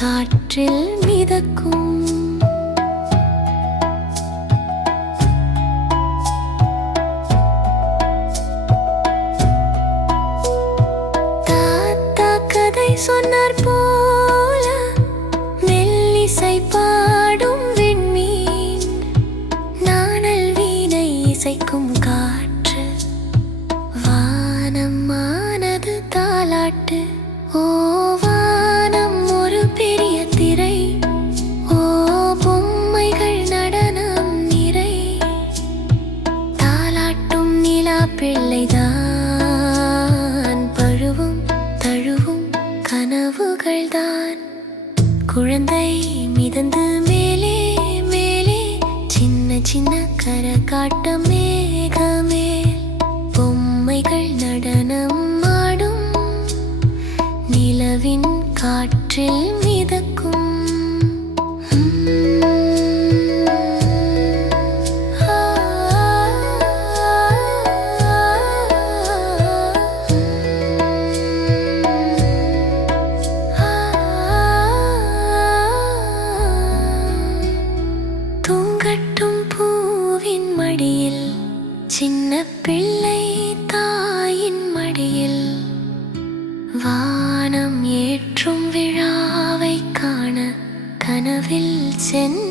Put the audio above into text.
காற்றில் மிதக்கும். தாத்தா கதை சொன்னார் போல மெல்லிசை பாடும் விண்மீன், நாணல் வீணை இசைக்கும் காற்று, வானமானது தாலாட்டு. ஓ வானம் ஒரு பெரிய திரை, ஓ பொம்மைகள் நடனம் நிறை, தாலாட்டும் நிலா பிள்ளைதான், பழுவும் தழுவும் கனவுகள்தான். குழந்தை மிதந்து மேலே மேலே, சின்ன சின்ன கரகாட்ட மேகமேல், பொம்மைகள் நடனம் ஆடும், நிலவின் காற்றில் மிதக்கும். தூங்கட்டும் பூவின் மடியில், சின்ன பிள்ளை தாயின் மடியில், வானம் ஏற்றும் விழாவை காண கனவில் சென்று